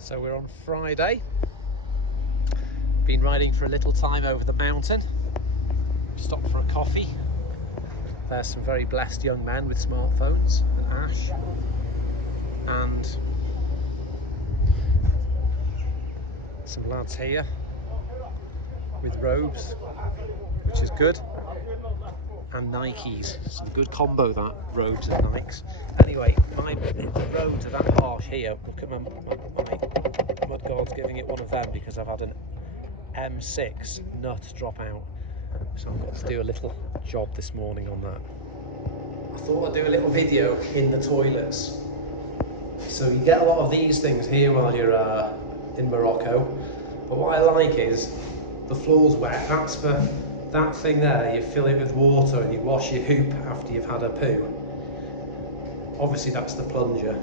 So we're on Friday. Been riding for a little time over the mountain. Stopped for a coffee. There's some very blessed young men with smartphones, and Ash, and some lads here with robes, which is good, and Nikes. Some good combo, that, robes and Nikes. Anyway, the roads are that harsh here. Look at my mudguard's giving it one of them because I've had an M6 nut drop out. So I've got to do a little job this morning on that. I thought I'd do a little video in the toilets. So you get a lot of these things here while you're in Morocco. But what I like is the floor's wet. That's for that thing there. You fill it with water and you wash your hoop after you've had a poo. Obviously that's the plunger.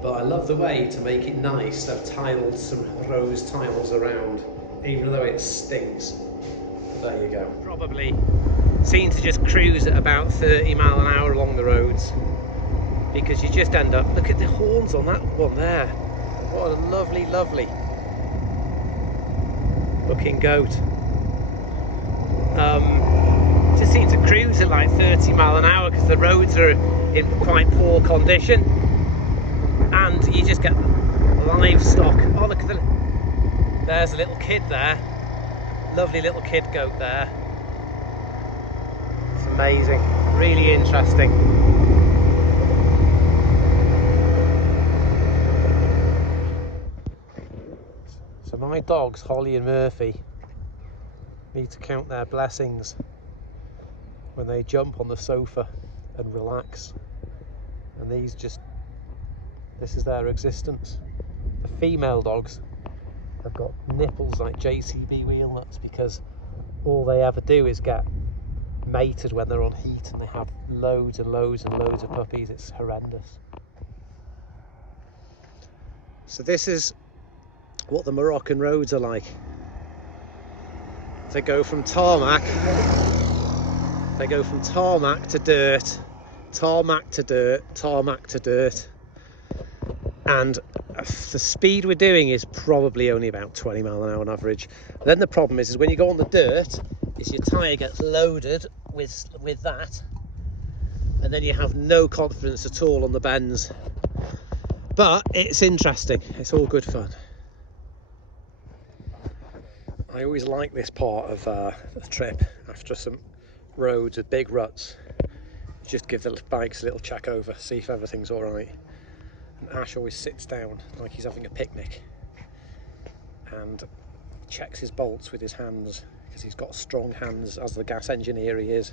But I love the way to make it nice. I've tiled some rose tiles around, even though it stinks. There you go. Probably seem to just cruise at about 30 mile an hour along the roads because you just end up, look at the horns on that one there. What a lovely, lovely looking goat. Just seem to cruise at like 30 mile an hour because the roads are in quite poor condition and you just get livestock. Oh, look at there's a little kid there. Lovely little kid goat there. It's amazing, really interesting. So my dogs, Holly and Murphy, need to count their blessings when they jump on the sofa and relax. And this is their existence. The female dogs have got nipples like JCB wheel nuts because all they ever do is get mated when they're on heat, and they have loads and loads and loads of puppies. It's horrendous. So this is what the Moroccan roads are like. They go from tarmac to dirt, tarmac to dirt, tarmac to dirt, and the speed we're doing is probably only about 20 mile an hour on average. Then the problem is when you go on the dirt, is your tyre gets loaded with that, and then you have no confidence at all on the bends. But it's interesting, it's all good fun. I always like this part of the trip after some roads with big ruts. Just give the bikes a little check over, see if everything's all right. And Ash always sits down like he's having a picnic and checks his bolts with his hands because he's got strong hands as the gas engineer he is.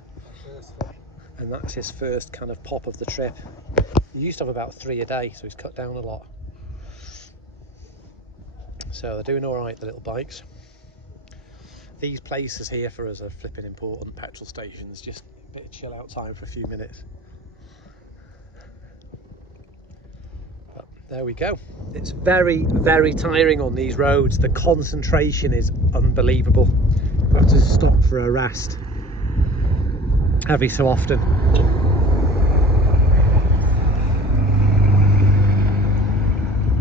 And that's his first kind of pop of the trip. He used to have about 3 a day, so he's cut down a lot. So they're doing all right, the little bikes. These places here for us are flipping important petrol stations, just a bit of chill out time for a few minutes. But there we go. It's very, very tiring on these roads. The concentration is unbelievable. I have to stop for a rest every so often.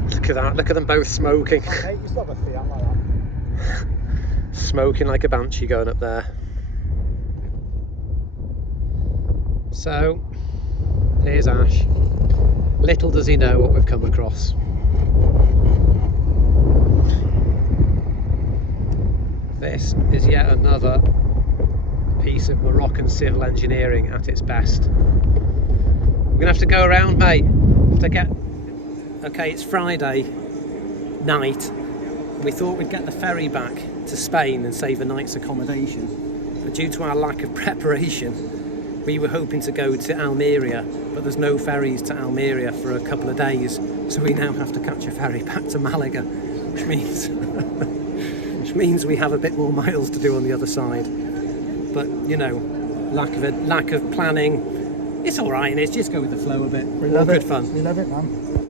Look at that, look at them both smoking. I hate you stop a Fiat like that. Smoking like a banshee going up there. So, here's Ash. Little does he know what we've come across. This is yet another piece of Moroccan civil engineering at its best. We're gonna have to go around, mate. Okay, it's Friday night. We thought we'd get the ferry back to Spain and save a night's accommodation, but due to our lack of preparation, we were hoping to go to Almeria, but there's no ferries to Almeria for a couple of days, so we now have to catch a ferry back to Malaga, which means we have a bit more miles to do on the other side. But you know, lack of planning. It's all right, and it's just go with the flow a bit. We love good it. fun. We love it, man.